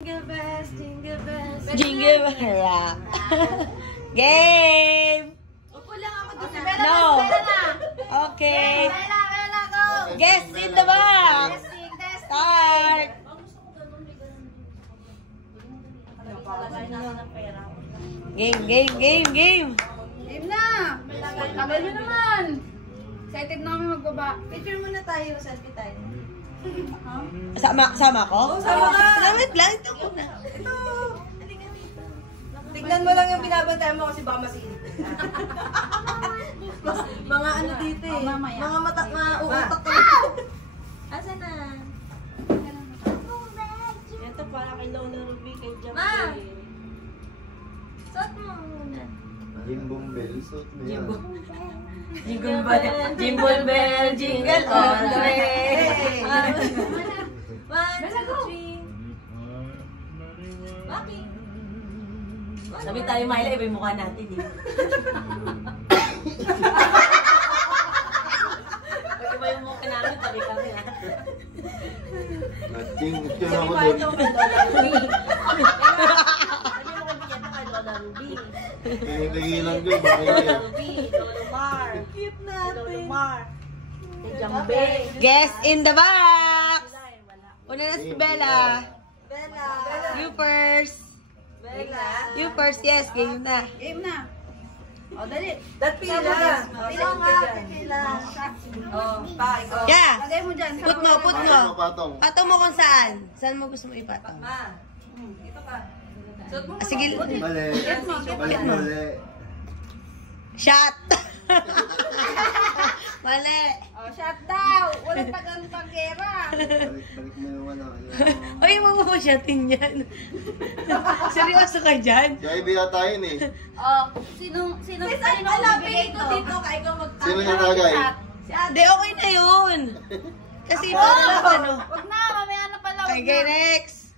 Jingle bells, jingle bells. Jingle bells. Game! Upo lang ako doon. No. Okay. Bella, go! Guess in the box. Start. Game. Game na! Tagal nyo naman! Excited na kami magbaba. Picture muna tayo, selfie tayo. Sama ko? Sama ka! Lamit lang. Ito muna. Ito! Tignan mo lang yung binabantay mo kasi baka masiin. Mga ano dito eh. Mga mata, mga uutak ko. Asa na? Ito para kay Lola Ruby, kay Jump. Suot mo muna. Jimbong bell, suot mo yan. Jingle bell, jingle all the way. 1, 2, 3. Bakit? Sabi tayo, Myla, iba yung mukha natin eh. Pag iba yung mukha namin, tabi kami ha. Nating, ito na ako doon. Tinitigilan ko, bakit yan? Cute natin. Guess in the box! Una na si Bella. Bella. You first. Bella. You first, yes, game na. Game na. O, dali. Pila. Pila nga. Pila. O, pa, ikaw. Yeah. Lagay mo dyan. Put mo. Patong. Patong mo kung saan. Saan mo gusto mo ipatong? Ma. Ito pa. Suot mo. Sige. Mali. Get mo. Mali. Shot! Mali. O, shot daw. Walang tagang-tagera. Balik mo yung ano. Ay, huwag mo shotin yan. Seryoso ka dyan? Kaya ibiga tayo eh. Sino bibigay ko dito ka ikaw magtagay? Sino yung tagay? Si Ate. Hindi, okay na yun. Kasi para lang ano. Wag na, mamaya na pala. Okay, next.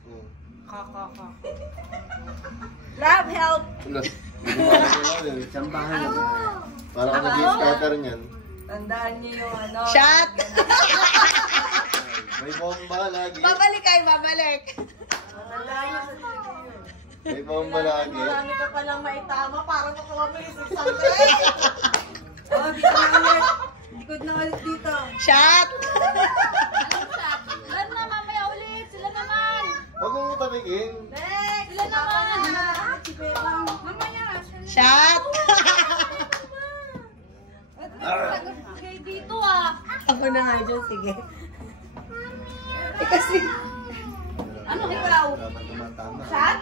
Love, help. Sambahan mo. Para ka nag-scatter niyan. Tandaan niyo yung ano. Shot! May bomba lagi. Babalik kayo, babalik. Tandaan niyo sa May bomba lagi. marami ka palang maitama para makuha mo yung 600. Oh, dito na ulit. Likod na ulit dito. Shot! Sila na, mamaya ulit. Sila naman. Huwag mong tabigin. Next. Sila naman. Mamaya. Shot! Kay dito ah. Ako na nga dyan, sige. Kasi, Ano ikaw? Dapat tumatama. Shot?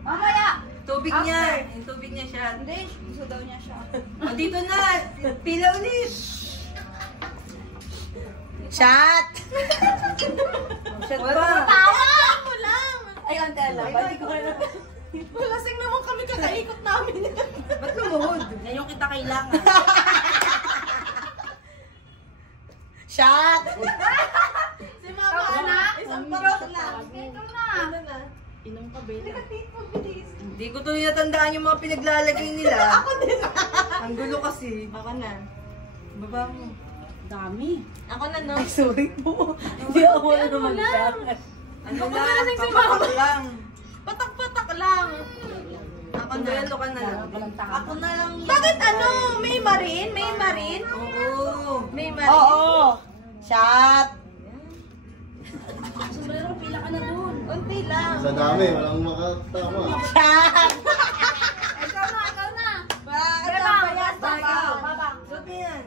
Mamaya. Tubig niya. Yung tubig niya siya. Hindi, gusto daw niya siya. O, dito na. Pila ulit. shot! Wala. Tawa mo lang. Ay, ante, alam. Balik ko na. Lasing naman kami kakaikot namin. Ba't lumuhod? Ngayon kita kailangan. Shot! Si Mama anak, isang parot lang. Ito na. Inom ka, Bella. Hindi ko tuloy natandaan yung mga pinaglalagay nila. Ako din. Ang gulo kasi. Ako na. Baba mo. Dami. Ako na, no? Ay, sorry po. Hindi ako na naman siya. Ano Ako lang, na lang si papatak Mama. lang. Patak-patak lang. Ako na. Duelo ka na lang. Ako na lang. Bakit ano? May marin? May marin? Oo. May marin? Oo. Shot! Sombrero, pila ka na dun. Unti lang. Sa dami, walang makatama. Shot! Ikaw na. Bakit Babang, ang payat babang, tayo? babang. Suot mo yan.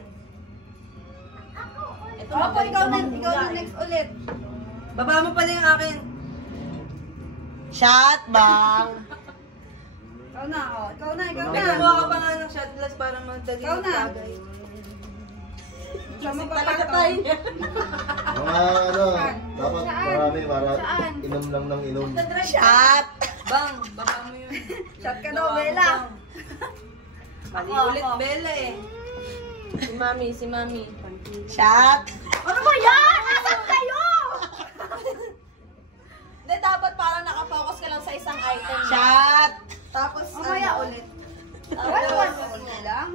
Opo, ikaw na next ulit. Baba mo pala yung akin. Shot, bang! Ikaw na. May kumuha ka pa nga ng shot glass para madali Ikaw na. magtagay. Sama Talaga tayo niya. Mga ano, dapat marami para Saan? inom lang ng inom. Shot! Bang, baba mo yun. Shot ka daw, Bella. Mali Ako, ulit, ako. Bella eh. Si Mami. Shot! Ano ba yan? Asan kayo? Hindi, dapat parang nakafocus ka lang sa isang item. Shot! Tapos, Mamaya ulit. Ano ba? Ulit lang?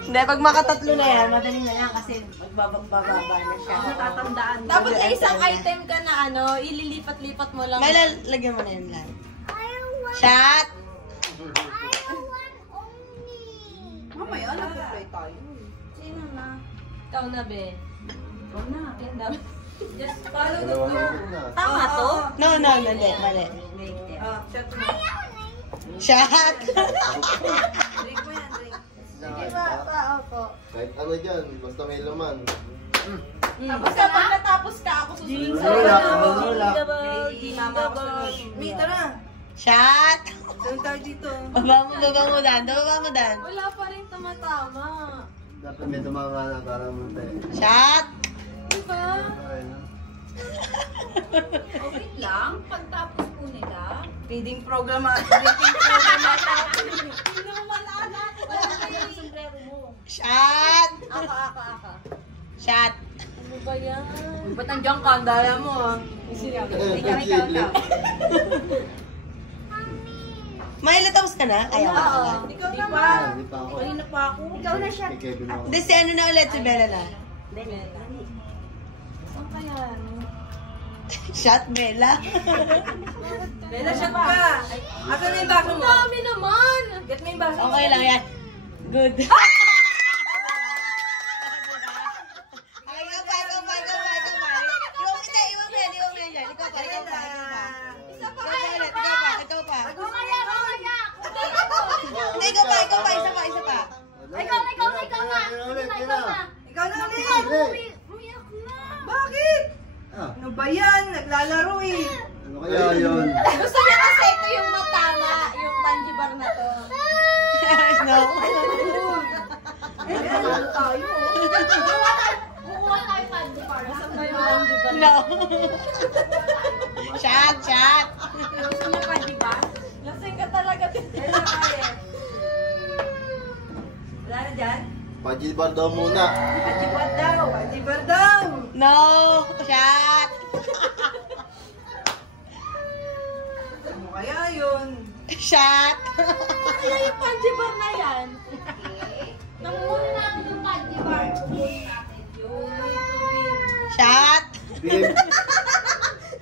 Hindi, Dahil pag makatatlo na yan, madali na yan kasi magbababa na siya. Natatandaan. Dapat may isang item ka na ano, ililipat-lipat mo lang. May lalagyan mo na yan lang. Shot! Mamaya, nag-play tayo. Sino na? Ikaw na, be. Ikaw na. Yan daw. Just follow the Dalawang flow. ikot na. Tama to? No, mali. Shot mo. Shot! Drink mo yan, drink. Sige ba, tao po. Kahit ano dyan, basta may laman. Tapos kapag natapos ka, ako susunod sa Wala. May mama ako sunod. Mi, tara. Shot! Sunod tayo dito. Baba mo, Dan. Wala pa rin tumatama. Dapat may tumama na para munta eh. Shot! Diba? Ay, no? Okay lang, pagtapos po nila. Feeding program at drinking program at Hindi naman anak. Wala na yung sombrero mo. Shot! Aka. Shot! Ano ba yan? ba't nandiyan ka? Ang dala mo ah. Flexible. May tapos ka na? Ayaw ka na. Ikaw Di na pa. ba? Hindi pa ako. Kanina pa ako. Ikaw na siya. Kay Kevin ako. Hindi, si ano na ulit, si Bella na. Saan kaya? Shot, Bella. Bella, shot ka. Asan na yung baso Ang mo? dami naman. Get mo yung baso mo. Okay lang yan. Good. Ikaw pa. Isa pa. Ikaw na. Ikaw na ulit. Hindi. Umiyak na. Bakit? Ah, Ano ba yan? Naglalaro eh. ano kaya yun? Gusto niya kasi ito yung matama, yung tangy bar na to. No. Ayan, tayo. Kukuha tayo candy para sa Saan ba yung tangy bar? No. Shot. Gusto mo candy ba? Lasing ka talaga. Ayan na kaya. Wala na dyan? Pajibar daw muna. Ajibar daw. Ajibar daw. No. Shot. Ano kaya yun? Shot. Kaya yung tangy bar na yan. Nanguhuli natin yung candy bar. Shot. Bim.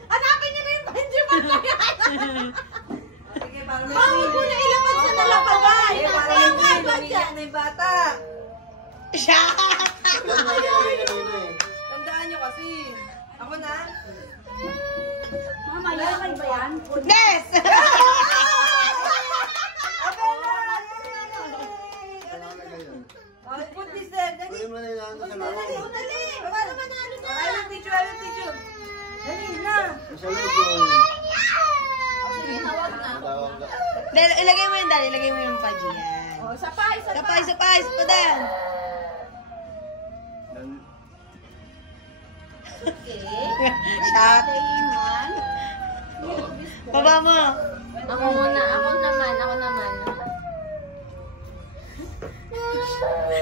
Hanapin niyo na yung tangy bar na yan. Sige, para may Bawal mo na ilapad sa nalapagan. Eh, para may thrill. Umiiyak na yung bata. Shot. Yan na yan kanina eh. Tandaan nyo kasi. Ako na. Mama, lalakay ba yan? Yes. Oh, put this there. Dali. Pwede mo na yan sa laro. Dali. Para manalo na. I will teach you. Dali na. Sa loob ko. Tawag na. Tawag ka. Dahil, ilagay mo yung ilagay mo yung paji yan. Oh, isa pa. Isa pa, Dan. Yan. Okay. Shot. Iman. Baba mo. Ako muna, ako naman.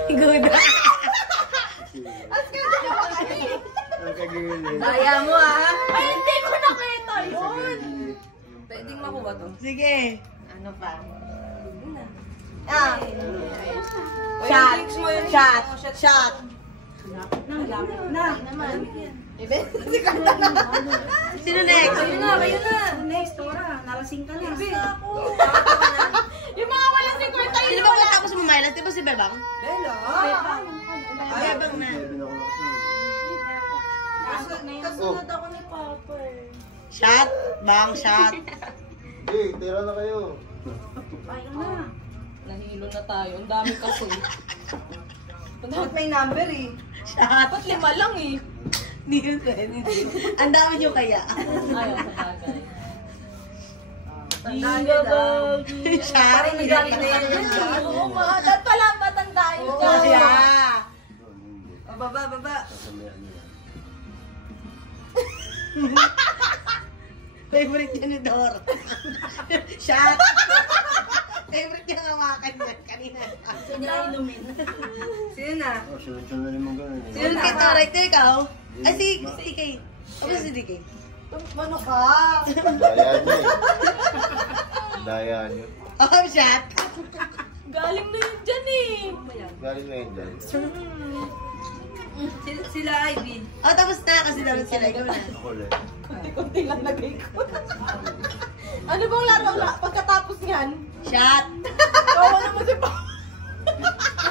Good. Ang kagilid. Daya mo ah. Ay, hindi ko nakita Sa yun. gilid. Pwedeng makuha to. Sige. Ano pa? Ah. O, Shot. yung drinks mo, yung Shot. drinks mo, Shot. Na. Sino next? Kayo na. Next, Tora. Nalasing ka na. Yung mga walang 50 Sino ba matapos mo, Mylas? Di ba si Bebang? Bella. Bebang na. Kevin ako nakasunod. Kasunod ako ni Papa eh. Shot. Bang, shot. Hey, tira na kayo. Ayaw na. Nahilo na tayo. Ang dami kasi. Dapat may number eh. Shot. Dapat 5 lang eh. Hindi yun pwede. Ang dami nyo kaya. Ayaw sa bagay. Tandaan nyo daw. Shot. Parang nagalit na yan. Oo, mga. Dapat pala matandaan yun. Oh, yeah. Doon, hindi. O, baba. Sasabihan niyo yan. Favorite niya ni Dor. Shot. Favorite niya hawakan niya kanina. Hindi na inumin. Sino na? Oh, sunod-sunod naman ganun eh. Sino kay Torek? Ikaw? Ay, si DK. Ako si DK. Ano ka? Daya niyo eh. Daya niyo. Oh, shot. Galing na yun dyan eh. Galing ngayon dyan. Sila Ivy. Oh, tapos na kasi dapat sila. Ikaw na. Ako ulit. Kunti lang lagay ko. Ano bang laro pagkatapos yan? Shot. Kawa naman si Pa.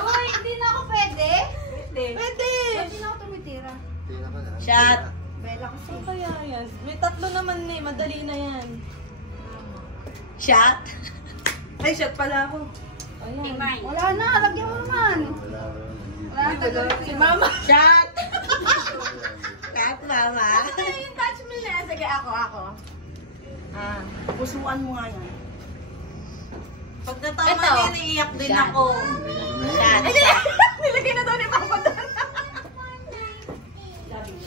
Uy, hindi na ako pwede. Pwede. Hindi na ako tumitira. Tingnan ka na. Shot. Bela kasi. Ano kaya yan? May tatlo naman eh. Madali na yan. Shot. Ay, shot pala ako. Ayan. Wala na, lagyan mo naman. Wala rin. Wala na. Si Mama. Shot. Shot, mama. Ano yung touch me na? Sige, ako. Pusuan mo nga yan. Pag natama niya, naiiyak din ako. Shot. Nilagay na daw ni Papa doon.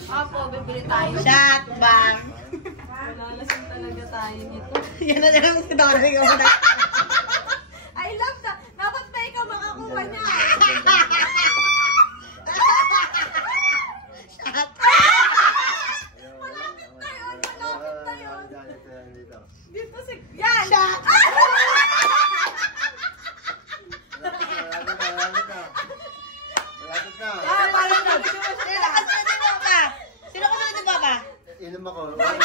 Apo, bibili tayo. Shot, bang. Malalasing talaga tayo nito. Yan na lang si Dora. Ikaw mo na. I love that. Dapat pa ikaw makakuha niya. Shot. Malapit na yun. Dito. Dito si... Yan! Shot. Malapit ka. Parang na. Sino kasunod ni Papa? Sino kasunod ni Papa? Inom ako. Ulit.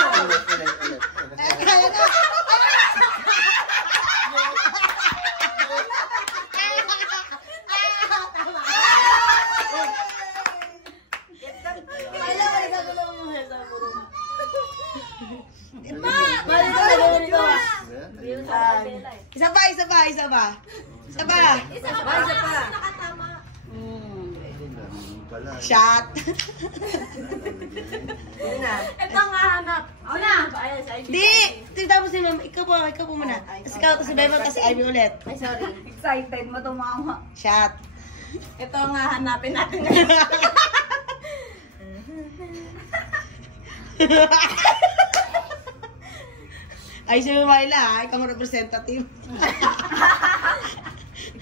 Isa pa. Isa pa. Shot. Yun na. Ito ang hahanap. Ako na. Di! Tapos si Mama. Ikaw po muna. Tapos ikaw, tapos si Bebang, tapos si Ivy ulit. Ay, sorry. Excited mo tumama. Shot. Ito ang hahanapin natin ngayon. Ay, si Mamayla ha. Ikaw mo representative.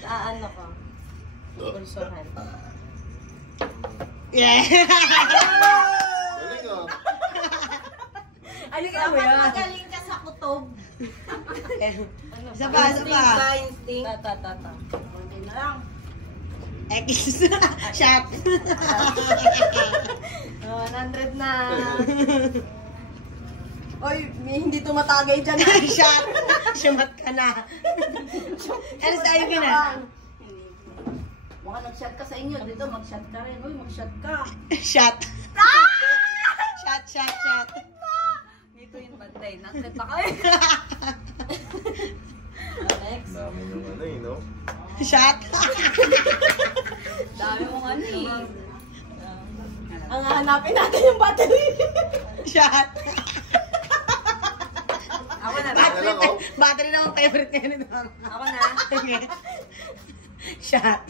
Ano ko? Pulsohan. Yeah! Galing oh. Ayun ka ba? Magaling ka sa kutob. Isa pa. Instinct. Ta. Hindi na lang. X. Shot. 100 na. Oy, may hindi tumatagay dyan. Shot. Sumat ka na. Ano sa Ivy na? Baka nag-shot ka sa inyo. Dito, mag-shot ka rin. Uy, mag-shot ka. Shot. Shot. Dito yung bantay. Nakit ako eh. Next. Dami nung ano eh, no? Shot. Dami mong ano eh. Ang hahanapin natin yung battery. Shot. Ako na. Battery naman favorite ngayon nito. Ako na. Shot.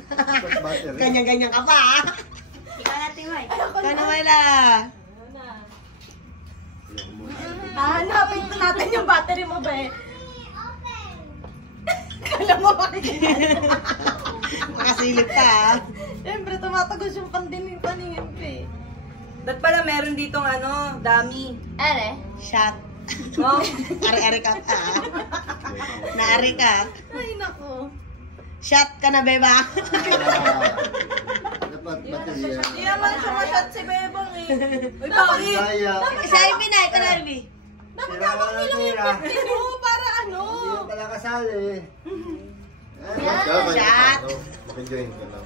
Battery. Ganyan-ganyan ka pa ha. Ikaw natin, May. Ikaw na wala. Hahanapin natin yung battery mo ba eh. Kala mo makikita. Makasilip ka ha. Siyempre, tumatagos yung paningin ko eh. Dat pala meron ditong ano, dami. Ere? Shot. Oh, Ari-ari ka pa ha. Naari ka. Ay, nako. Shot ka na, beba. Dapat baterya. hindi naman sumasyat si Bebang eh. Uy, Bakit? Kaya. Sa Ivy na, ikaw na Ivy. Dapat dapat nilang yung battery mo para ano. Hindi mo pala kasali. Shot. Mag-enjoy ka lang.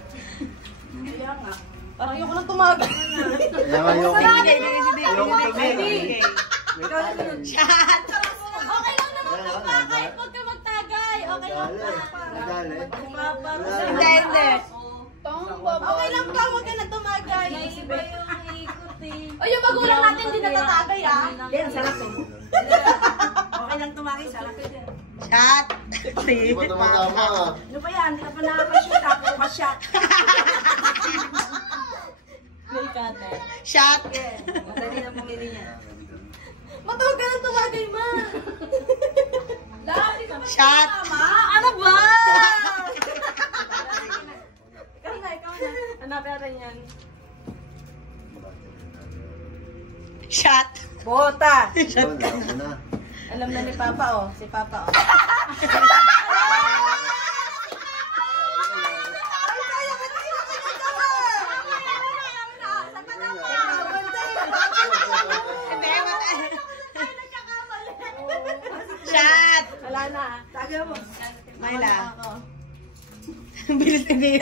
Parang ayoko nang tumagal. Kaya nga yung... Ikaw na sunod. Shot. Okay lang naman to pa, kahit huwag ka magtagay. Okay lang pa. Nadali. Hindi. Okay lang pa, huwag ka na tumagay. Iba yung ikot eh. O yung magulang natin hindi natatagay ah. Hindi, ang sarap eh. Okay lang tumaki, sarap eh. Shot. Hindi mo tumatama ah. Ano ba yan? Hindi ka pa nakakashoot, ako ka shot. May kate. Shot. Madali na pumili niya. Matuwag ka nang tumagay, ma. Shot. Ano ba? Ikaw na. Hanapin natin yan. Shot. Bota! Shot ka Wala na. na. Alam na ni Papa oh. Si Papa oh. Wala na. Taga mo. Myla. Bilis hindi.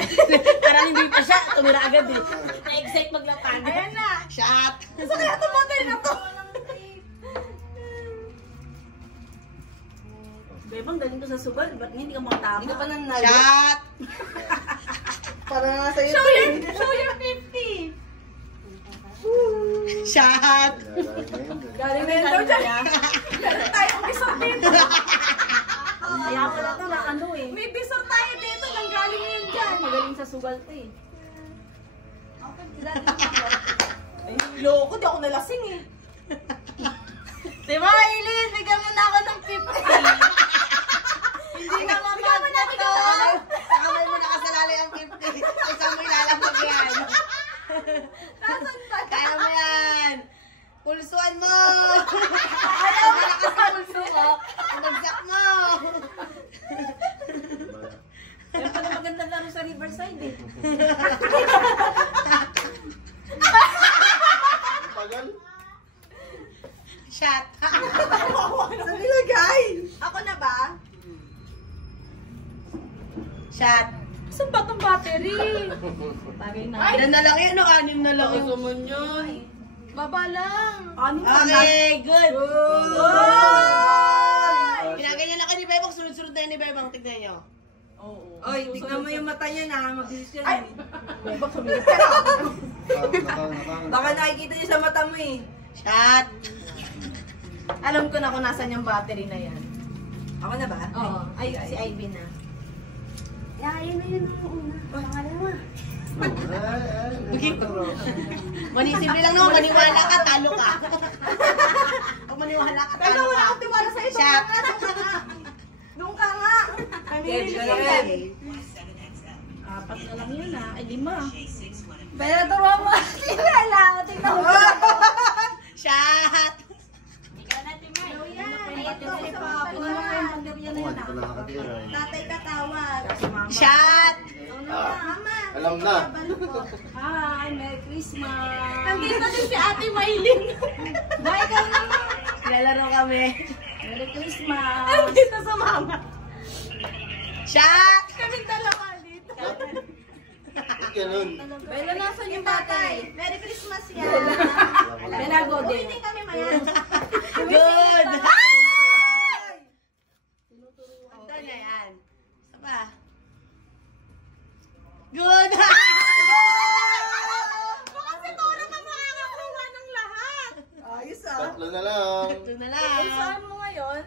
Parang hindi pa siya. Tumira agad eh. Na-excite maglapag. Ayan na. Shot. Gusto kaya tumatay na to. Bebang, galing ko sa sugal. Ba't hindi ka makatama? Hindi ka pa nanalo. Shot. Para nga sa'yo. Show your 50. Shot. Galing na yun daw dyan. Galing tayong bisor dito. Kaya pala to na ano eh. May bisor tayo dito. Nanggaling na yun dyan. Magaling sa sugal to eh. Ay, loko. Di ako nalasing eh. Diba, Aileen? Bigyan mo na ako ng 50. Hindi na mamagod to. Kamay mo nakasalalay ang 50. Isa mo ilalapag yan. Nasaan ba? Kaya mo yan. Pulsuan mo. Ayaw mo lakas na pulso ko. Nagsak mo. Yan pala magandang laro sa Riverside eh. Tagal. Shot. Saan nilagay? Ako na ba? Shot. Saan ba itong battery? Tagay na. Ilan na lang yan o? 6 na lang. Gusto mo yun. Baba lang. Okay, good. Ginaganyan lang ka ni Bebang. Sunod-sunod na yun ni Bebang. Tignan nyo. Oy, tignan mo yung mata niya na. Mabilis yan. Ay! eh. Nakang. Baka nakikita niyo sa mata mo eh. Shot. Alam ko na kung nasan yung battery na yan. Ako na ba? Oo. Ay, si Ivy na. Yun na yun ang una. Pangalawa. Simple lang naman. Maniwala ka, talo ka. Pag maniwala ka, Pero talo wala ka. akong tiwala sa'yo. Shot. Doon ka nga. Kaya ka na rin. 4 na lang yun ah. Ay, 5. Pero turuan mo. Sinala. Tingnan mo. Shot. Hindi pa nakakatira eh. Tatay katawag. Shot. Mama. Alam na. Hi, Merry Christmas. Nandito din si Ate Maylin. Bye, ikaw naman. Lalaro kami. Merry Christmas. Nandito sa mama. Shot. Kaming dalawa dito. Ganun. Bella, nasan yung Tatay, battery? Merry Christmas yan. Bella, go din. Ulitin kami mayan. Good. Ito na yan. Isa pa. Good. Kasi ito naman makakakuha ng lahat. Ayos ah. 3 na lang. Ito na lang. Saan mo ngayon?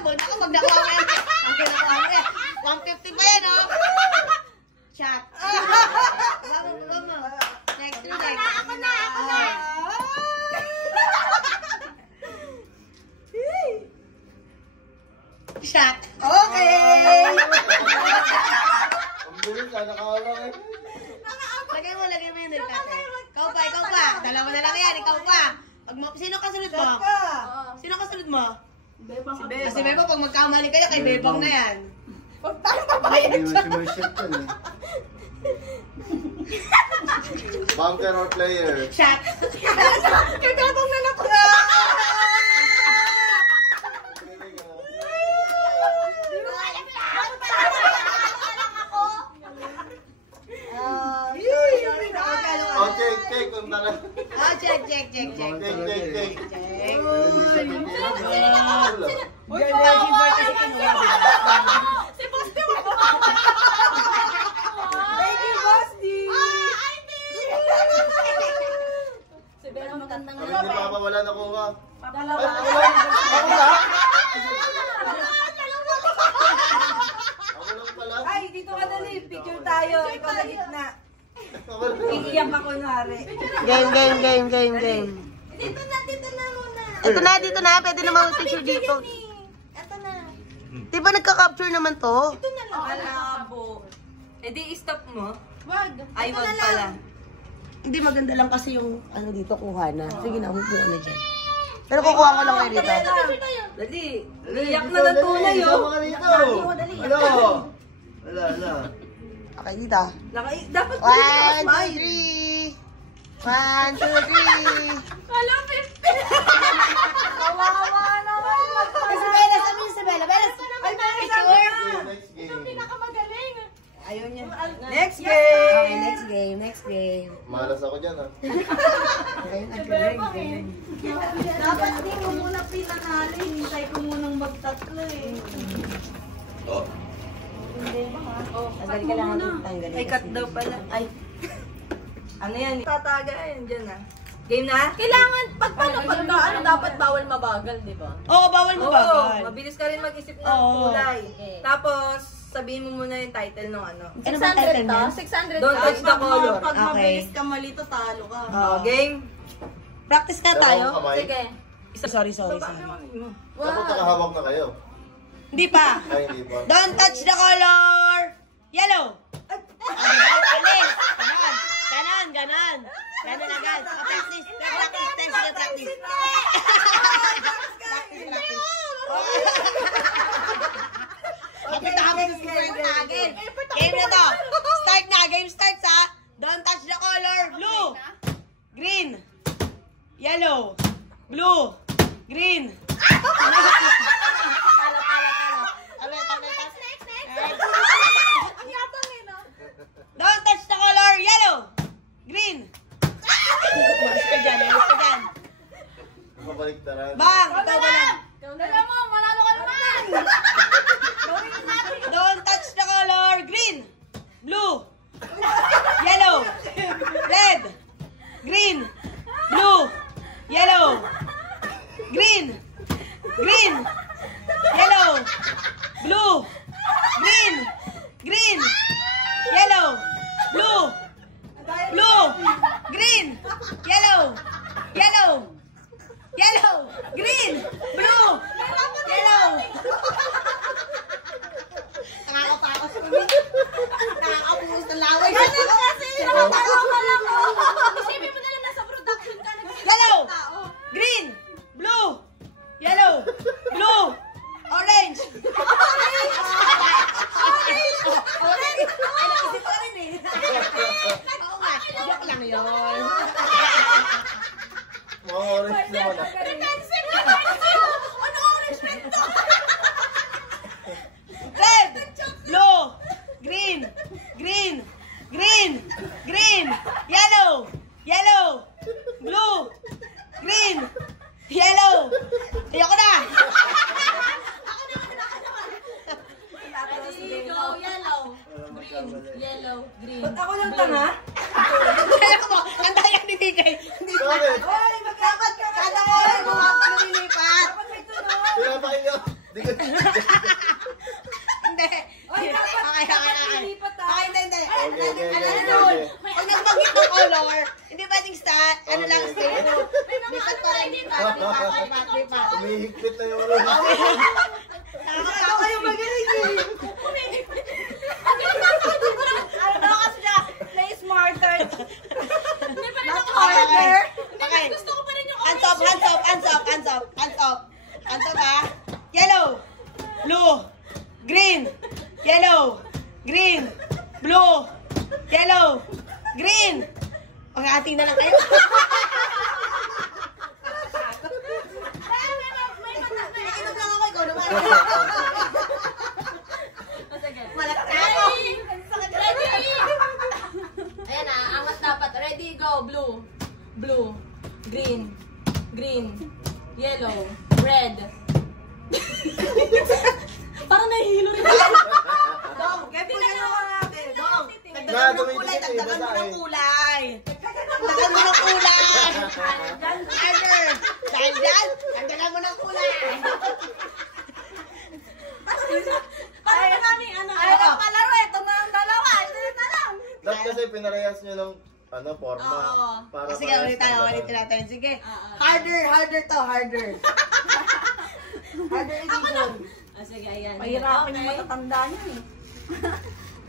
Buwan ako pag nakuha mo yan. Ang nakuha mo yan. 150 pa yan, oh. Shot. Vamos. Next to next. Ako na. Shot. Okay! Ang bilis ah, nakawala eh. Lagay mo yun, Tate. Ikaw pa. Dalawa na lang yan, ikaw pa. Sino kasunod mo? Sino kasunod mo? Si Kasi Bebang, pag magkamali kayo, kay Bebang na yan. Huwag tayong babayad. Hindi mo si Mershit yan eh. Bunker or player? Shot. Kay Bebang na naku. Oh, check. Kung tala. Oh, check. Check. Uy, kawawa Si Basti mo. Thank you, Basti! Si Bella, magandang Kami ni Papa wala nakuha. Dalawa. Ay, ako lang pala. Ay, dito ka dali. Picture tayo. Ikaw na gitna. Ako lang. Iiyak ako nari. Game. Dito na muna. Dito na. Pwede naman mag-picture dito. Ito na. Di ba nagka-capture naman to? Ito na lang. Malabo. Eh di stop mo. Wag. Ay, Ito wag na lang. pala. Hindi maganda lang kasi yung ano dito kuha na. Sige na, huwag mo na dyan. Pero kukuha ko lang kayo dito. Picture tayo. Dali. Iiyak na ng tunay, oh. Wala. Okay, dito. Dapat 1, 2, 3. 1, 2, 3. Alam, 50. Kawawa naman. Isabela, sabi ni Isabela. Bella, game. Malas ako dyan, ha? Ayun, ang galing. Dapat di mo muna pinanalo. Hintay ko munang magtatlo eh. Oh. Hindi ba ha? Oh, Tanggalin ka lang natin. Tanggalin. Ay, cut daw pala. Ay. Ano yan? Tatagain dyan ah. Game na? Kailangan, paano pagka, ano, dapat bawal mabagal, di ba? Oo, bawal mo Oo, ba? mabilis ka rin mag-isip ng Oo. kulay. Okay. Tapos, sabihin mo muna yung title ng ano. Ano ba title 600 niya? ta? 600 Don't ta? touch the color. Pag Okay. mabilis ka malito, talo ka. Oh, game? Practice na tayo. Dalawang kamay. Sige. Sorry. Dapat nakahawak na kayo. Hindi pa. Ay, hindi pa. Don't touch the color! Yellow! Alis! Ganon. Ganon agad. Oh, practice. Practice. Kapit na kami sa agad. Game na to. Start na. Game starts ha. Don't touch the color. Blue. Green. Yellow. Blue. Green. Don't touch the color. Yellow. Green. Umalis ka dyan. Kapaliktaran. Bang! Ikaw ba lang? Dala mo, manalo ka naman! Don't touch the color. Green. Blue. Yellow. Red. Green. Blue. Yellow. Green. Green. Yellow. Blue. Green. Green. Yellow. Blue. Blue. Green. Yellow. Yellow. Yellow. Green. Blue. Yellow. Nakakatakot kami. Nakakapulos ng laway. Isipin mo na lang nasa production ka. Yellow. Green. Blue. Yellow. Blue. Orange. Orange. Ay, naisip ko rin eh. Oo nga. Joke lang yun. Mga orange naman, ha? Red. Blue. Green. Green. Green. Green. Yellow. Yellow. Blue. Green. Yellow. Ayoko na. Go, yellow. Green, yellow, green. Ba't ako lang tanga? Alam mo, ang dayang nibigay. Bakit? Ay, magkakat ka! Kada oras mo ako nililipat. Dapat may tunod! Pinapakinggan. Di ko... Hindi. Ay, dapat nilipat ah! Okay, hindi. Okay. Pag nagbanggit ng color, hindi pwedeng start. Ano lang, Okay. zero. Lipat pa rin. Lipat. Umihigpit na yung oras. Ano kayo magaling eh? Ano kasi siya? Play smarter. Not harder. Okay. Gusto ko pa rin yung Hands up ha. Yellow. Blue. Green. Yellow. Green. Blue. Yellow. Green. Pag-aating na lang kayo. Inom lang ako, ikaw naman. Malaki ako. Ready! Ayan na, angat dapat. Ready, go. Blue. Blue. Green. Green. Yellow. Red. Parang nahihilo rin. Dong, Tingnan mo ka natin. Dong, Na, dagdagan mo ng tumitingin kulay, eh, dagdagan mo basa ng eh. kulay. Dagdagan mo ng kulay. Harder. Dahil dyan, dagdagan mo ng kulay. Parang na namin, ano. Ay, palaro. Ito na ang dalawa. Ito na lang. Dapat kasi pinarehas nyo ng forma. Oo. Para Sige, parehas ulitin ng natin ganun. natin. Sige. Harder to, harder. Harder edition. Sige, ayan. Pahirapan yung matatanda niya eh.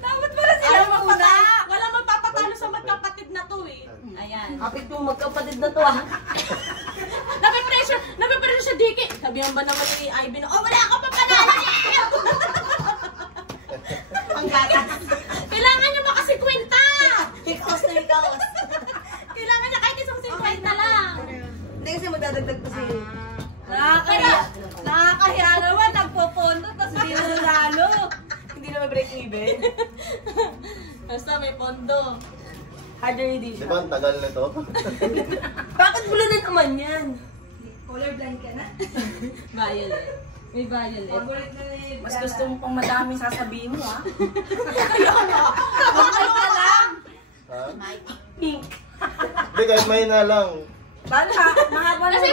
Dapat pala sila magpapatalo. Wala magpapatalo sa magkapatid na to eh. Ayan. Kapit yung magkapatid na to ah. Nape-pressure siya, Diki. Sabihan ba naman ni Ivy na, oh, wala ako papanalo niya! Ang gatas. Kailangan niyo makasikwenta! Hikos na hikos. Kailangan niya kahit isang sikwenta lang. Hindi kasi magdadagdag pa si... Nakakahiya naman. Nagpo-pondo. Tapos hindi na lalo. Hindi na ma-break even. Basta may pondo. Harder Di edition. ba ang tagal nito? Bakit blue na naman yan? Colorblind ka na. Violet. May violet. Favorite na ni Mas gusto mo pang madami sasabihin mo, ha? Mag-mic ka lang. Ha? Pink. Hindi, kahit may na lang. Bala, mahaba na. Kasi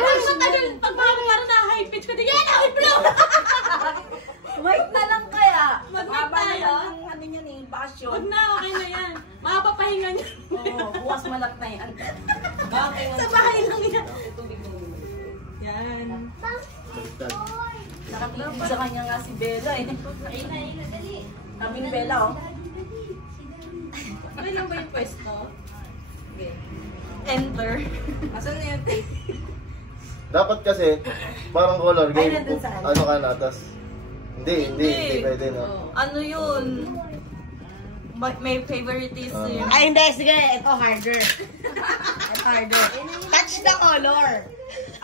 pag mahaba na na high pitch ko, di yan, high blue! White na lang kaya. Mag-mic tayo. Ano yan eh, passion. Huwag na, okay na yan. Mahaba pahinga niya. Oo, bukas malak na yan. Sa bahay lang yan. Yan. Nakatingin sa kanya nga si Bella eh. Sabi ni Bella oh. Okay lang ba yung pwesto? Okay. Enter. Asan na yung tape? Dapat kasi, parang color game. Ay, nandun saan? Ano ka na, tas... Hindi pwede na. Ano yun? May favoritism. Ay, hindi. Sige, ito harder. Ito harder. Touch the color.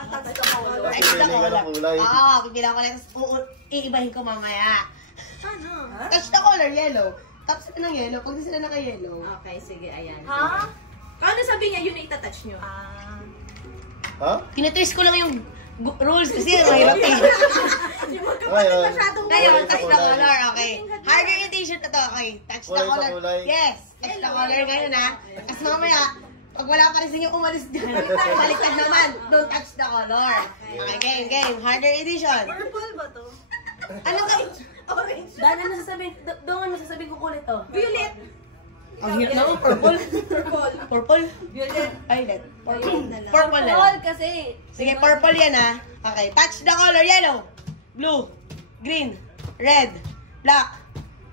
Touch the color. Touch the Pipili ka ng kulay. Oo, pipilang ko lang. Tapos iibahin ko mamaya. Ano? Touch the color, yellow. Tapos sila ng yellow. Pag di sila naka-yellow. Okay, sige, ayan. Ha? Ano sabi niya, yun na itatouch nyo? Ha? Tinatwist ko lang yung rules kasi mahirap eh. Ngayon. Ngayon, Kulay sa touch the kulay. color, okay. Harder edition na to, okay. Touch the Kulay sa color. kulay. Yes, touch the color ngayon ha. Tapos mamaya, pag wala pa rin sa inyo umalis dyan, baliktad naman. Don't touch the color. Okay, game. Harder edition. Purple ba to? Ano ka? Orange. Dahil ano sasabihin, doon ano sasabihin ko kulit to? Violet. Ang hirap naman, purple. Purple. Purple? Violet. Violet. Purple. na lang. Purple na lang. Purple kasi. Sige, purple yan ha. Okay, touch the color. Yellow, blue, green, red, black,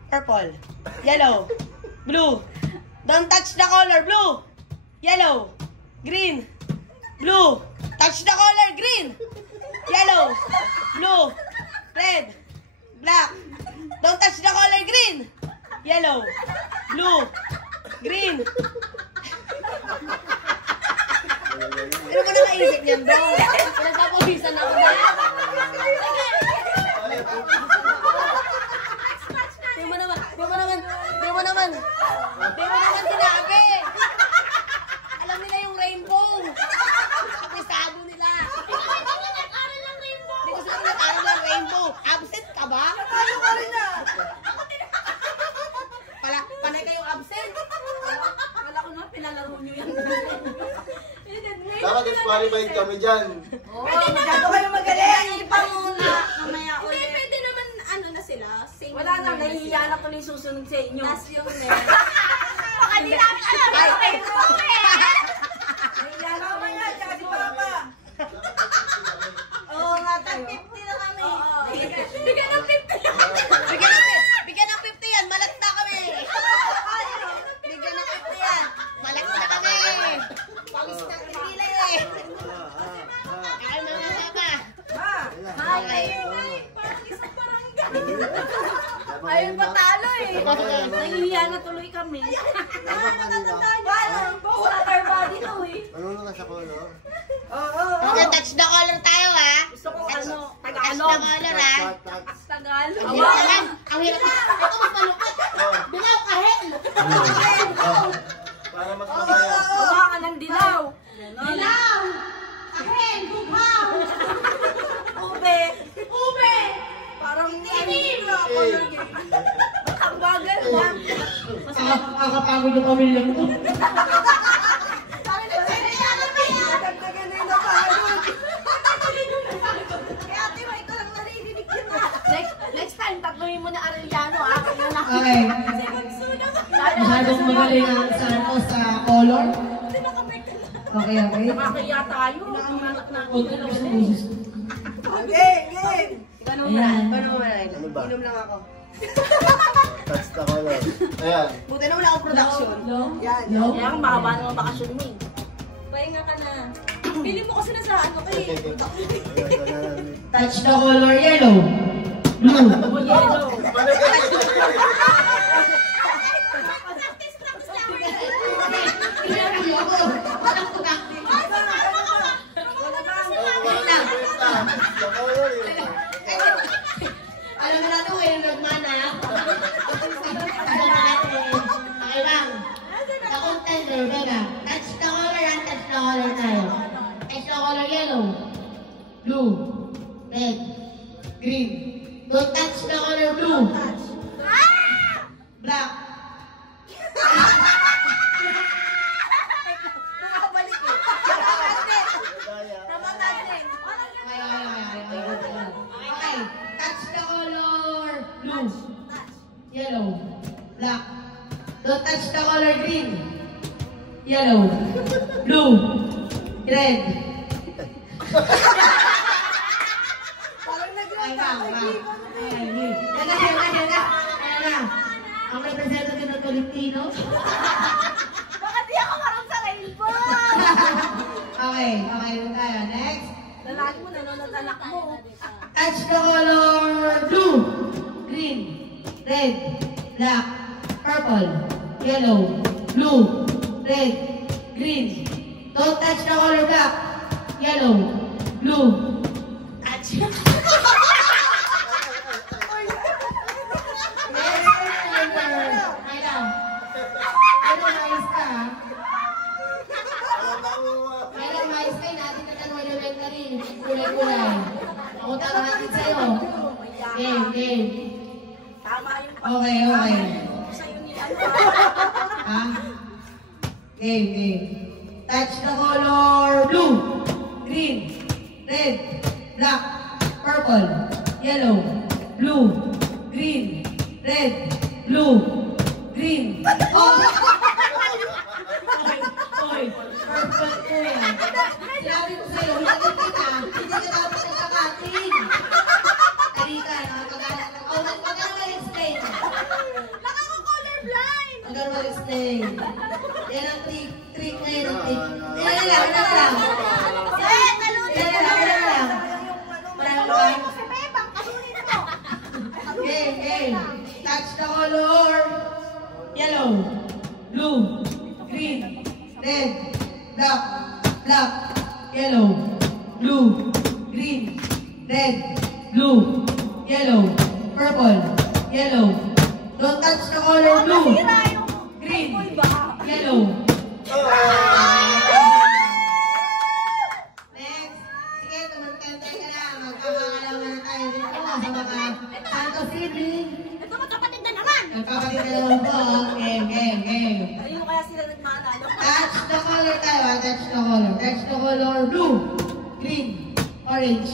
purple, yellow, blue. Don't touch the color. Blue, yellow, green, blue. Touch the color. Green, yellow, blue, red, black. Don't touch the color. Green, yellow, blue, green. Ano mo na maisip niyan, bro? Pinagpapawisan ako na. Di mo naman sinabi. Alam nila yung rainbow. Apisado nila. Hindi ko sila nag-aral ng rainbow. Absent ka ba? Ano ka rin na? Panay kayong absent. Wala ko na, pinalaro nyo yan. Dapat disqualified kami dyan. Masyado kayo magaling. Ipa muna. Mamaya Hindi, ulit. pwede naman ano na sila. Same Wala na, number nahihiya na tuloy susunod sa inyo. Last yung net. Baka di namin alam. Ay. Nahihiya na kami nga, tsaka si Papa. Oo nga, tag 50 na kami. Bigyan ng 50. Bigyan ng 50 yan. Malas na kami. Bigyan ng 50 yan. Malas na kami. Pawis na kila eh. Kaya mga papa. Hi. Ayun pa talo eh. Nahihiya na tuloy kami. Water body to eh. Marunong ka sa color? Okay, touch the color tayo ha. Gusto ko ano, Touch the color ha. Tagalog. Ang hirap naman. Ang hirap. Ito mas malupit. Bilaw kahel. Para mas masaya. Baka ka ng dilaw. Bilaw. Kahel. Bukaw. Ube. Ube. Parang Tinim. ang bagal na. Nakakapagod yung pamilya mo. Nagdagdagan na yung napagod. Kaya ate, may ito lang naririnig yun na. Next time, tatluhin mo na Arellano, ah. Kaya na. Okay. Masyadong magaling ang Santos sa color. Okay, okay. Nakakaya tayo. Tumanak na. Okay, game. Ayan. Ano ba? Inom lang ako. Touch the color. Ayan. Buti na wala akong production. Yan. No? Kaya mahaba ng bakasyon mo eh. Pahinga ka na. Pili mo kasi na sa ano kayo. Touch the color yellow. Blue. O yellow. Sa color yun. Alam mo na ito, yung nagmana. Okay, bang. Sa contender, Bella. Don't touch the color blue. Black. Okay, touch the color blue. Yellow. Black. Don't touch the color green. Yellow. Blue. Red. Ay na. Ang representative ng Tolentino. Bakit di ako marang sa rainbow? Okay, tayo. Next. Lalaki mo, nanonood anak mo. Touch the color blue, green, red, black, purple, yellow, blue, red, green. Don't touch the color black, yellow, blue. Touch. Kulay-kulay. Ako tara natin sa'yo. Game. Tama yung Okay. sa'yo ni Ha? Game. Touch the color blue, green, red, black, purple, yellow, blue, green, red, blue, green. Oh! Oy, purple ko yan. Sinabi ko sa'yo, hindi ka dapat nagkakating. Halika, nakapag-anak. Huwag ka naman explain. Nakaka-colorblind! Huwag ka naman explain. Yan ang trick na yan ang trick. Yan lang. Game. Touch the color. Yellow, blue, green, red, black, yellow, blue, green, red, blue, yellow, purple, yellow. Don't touch the color blue, green, yellow. Next. Sige, tumagkantay ka na. Magkakalaman na tayo dito sa mga Santos Sibling. Ito magkapatid na naman! Nagkapatid ka naman po. Game. Ayun kaya sila nagmanalo. Touch the color tayo. Touch the color. Touch the color blue, green, orange.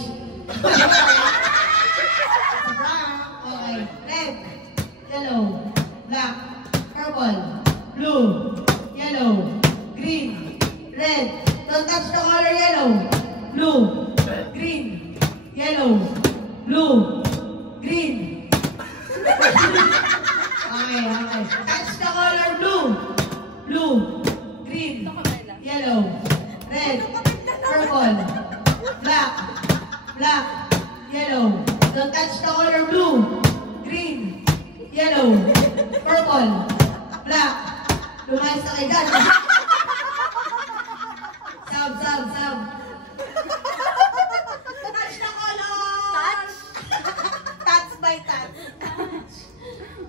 Okay. Red, yellow, black, purple, blue, yellow, green, red. Don't touch the color yellow, blue, green, yellow, blue, green. Okay. Touch the color blue, green, yellow, red, purple, black, yellow. Don't touch the color blue, green, yellow, purple, black. Lumayas sa kay God. Sub. Touch the color! Touch by touch.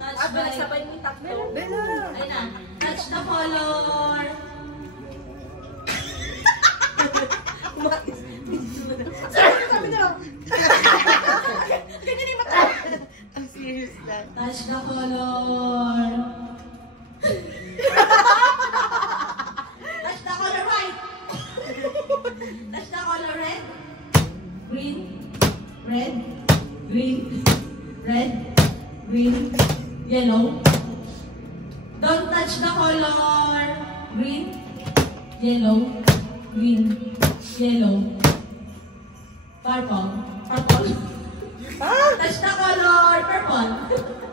Touch by... Sabay ni tatlo. Ayun na. Touch the color. Ang serious lang. Touch the color. Touch the color white. Touch the color red. Green, red, yellow. Don't touch the color. Green, yellow. Purple. Touch the color. Purple.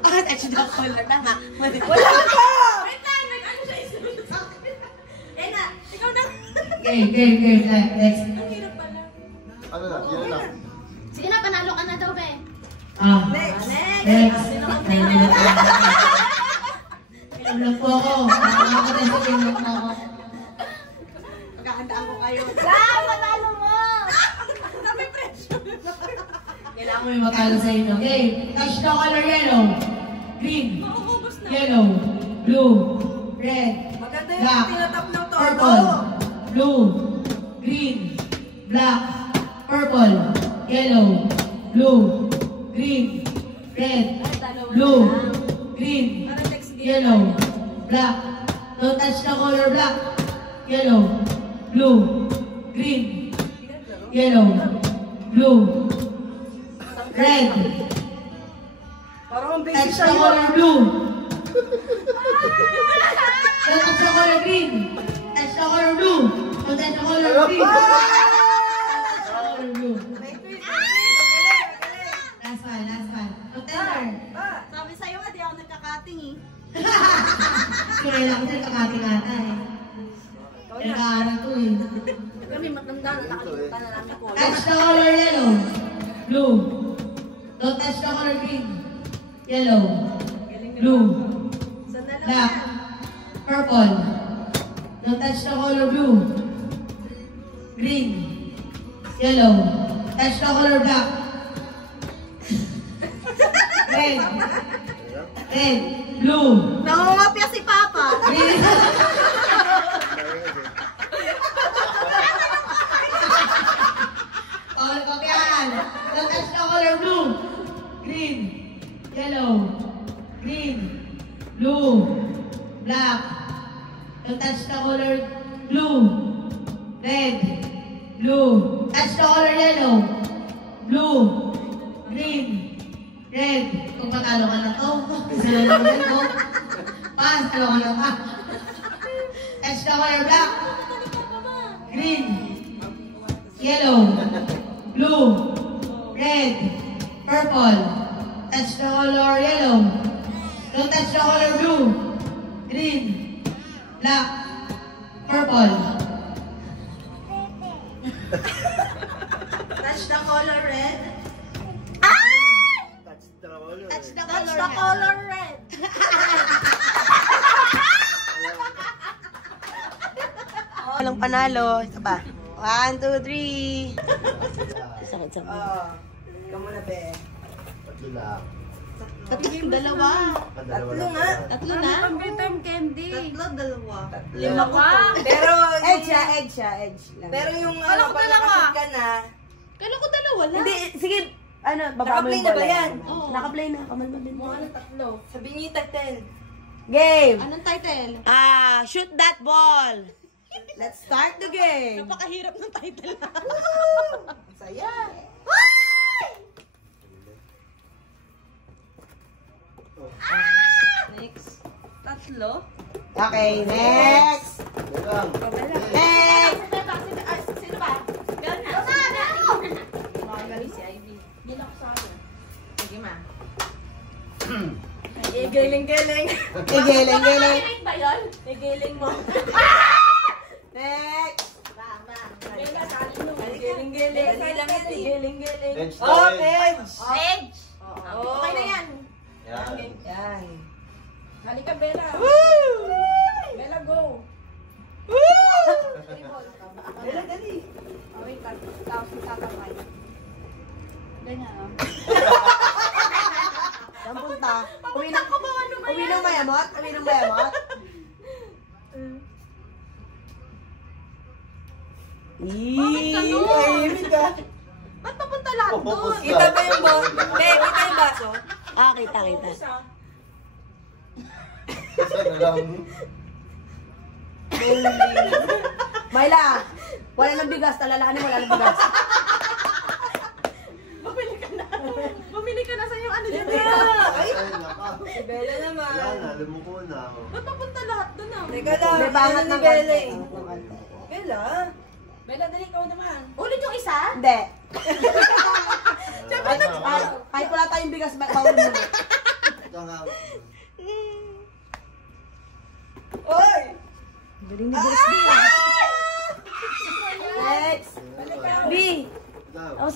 Touch the color. Tama. Wala pa! Wait lang, nag-ano siya isunod sa akin. Eh na, ikaw na. Game. Next. Ang hirap pala. Ano na? Yan na. Sige na, panalo ka na daw, be. Next. Ilam lang po ako. Nakakatasin lang po ako. Magkakandaan ko kayo. Ah, panalo mo! May pressure. Kailangan mo yung matalo sa inyo. Okay. Touch the color yellow. Green. Mauubos na. Yellow. Blue. Red. Maganda yung Black. tinatap ng todo. Purple. Blue. Green. Black. Purple. Yellow. Blue. Green. red, blue, green, yellow, black. Don't touch the color black. Yellow, blue, green, yellow, blue, red. Parang ang baby Touch the sa'yo. color blue. Don't touch the color green. Touch the color blue. Don't touch the color green. Touch the color blue. Last one. Contender. Sabi sa'yo nga, di ako nagkakating eh. Kaya lang kasi kakati ata eh. Nag-aaral ko eh. Kami matanda na nakalimutan na namin ko. Touch the color yellow. Blue. Don't touch the color green. Yellow. Blue. Black. Purple. Don't touch the color blue. Green. Yellow. Touch the color black. Red. Red. Blue. Nangungopia si Papa. Green. Bawal kopyahan. Don't touch the color blue. Green. Yellow. Green. Blue. Black. Don't touch the color blue. Red. Blue. Touch the color yellow. Blue. Green. Red. Kung patalo ka na to. Sila lang yan to. Pass. Talo ka na pa. Touch the color black. Green. Yellow. Blue. Red. Purple. Touch the color yellow. Don't touch the color blue. Green. Black. Purple. Touch the color red. Touch the Touch the color red. Walang panalo. Isa pa. 1, 2, 3. Sakit. Ikaw muna, be. Tatlo lang. Dalawa. Tatlo nga. Tatlo na. Pang candy. Tatlo, dalawa. Lima ko to. Pero, edge lang. Pero yung, Kala ko dalawa. napakasip ka na. Kala ko dalawa lang. Hindi, sige. Ano, baba mo Naka-play yung na bola. ba yan? Oo. Naka-play na. Kamalmal din. Tatlo. Sabi niyo yung title. Game! Anong title? Shoot that ball! Let's start the game! Napakahirap ng title. Saya. Next. Tatlo. Okay, next! Lang. Next! Sino ba? Yan na. Magaling si Ivy. Yan ako sa akin. Sige ma. Galing-galing. Giling. Nakakarinig ba yun? Igiling mo. Next! Bella, sali mo. Galing-galing. Dali lang ito. Galing-galing. Edge to Oh, edge. edge. Edge. Oh. Okay na yan. Yan. Yan. Halika, Bella. Bella, go. Dali, dali. Wait lang. Tapos tatamay. Ganyan ah. Saan punta? Uwi ng mayamot? Uwi ng mayamot? Tahimik ka. Ba't papunta lahat doon? Focus ka. Kita ba yung boss? Be, kita yung baso? Kita. Isa na lang. Myla, wala ng bigas. Talalahanin wala ng bigas. Bumili ka na sa yung ano dyan. Ay, naka. Si Bella naman. Yan, alam mo ko na. Ba't papunta lahat doon ah? Teka lang. May bangat Ano ng ni Bella konti. eh? Bella? Bella, dali ikaw naman. Ulit yung isa? Hindi. Siyempre na. Kahit wala tayong bigas, bawal mo. Ito nga. Oy! Galing ni Boss B. Next. B. Ikaw. Oh,